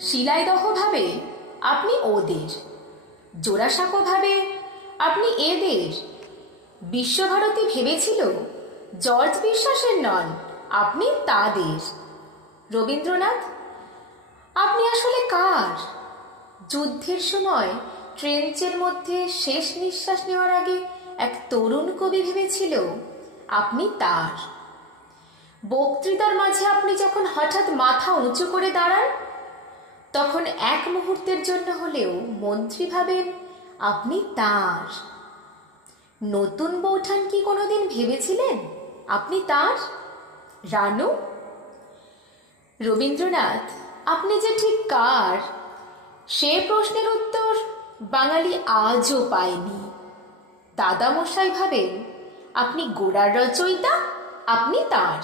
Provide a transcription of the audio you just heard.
শিলাইদহ ভাবে আপনি ওদের, জোড়াসাঁকো ভাবে আপনি এদের, বিশ্বভারতী ভেবেছিল জর্জ বিশ্বাসের নন, আপনি তাদের। রবীন্দ্রনাথ, আপনি আসলে কার? যুদ্ধের সময় ট্রেঞ্চের মধ্যে শেষ নিঃশ্বাস নেওয়ার আগে এক তরুণ কবি ভেবেছিল আপনি তার। বক্তৃতার মাঝে আপনি যখন হঠাৎ মাথা উঁচু করে দাঁড়ান, তখন এক মুহূর্তের জন্য হলেও মন্ত্রী ভাবেন আপনি তার। নতুন বৌঠান কি কোনোদিন ভেবেছিলেন আপনি তার? রানু, রবীন্দ্রনাথ, আপনি যে ঠিক কার সে প্রশ্নের উত্তর বাঙালি আজও পায়নি। দাদামশাই ভাবেন আপনি গোড়ার রচয়িতা, আপনি তার।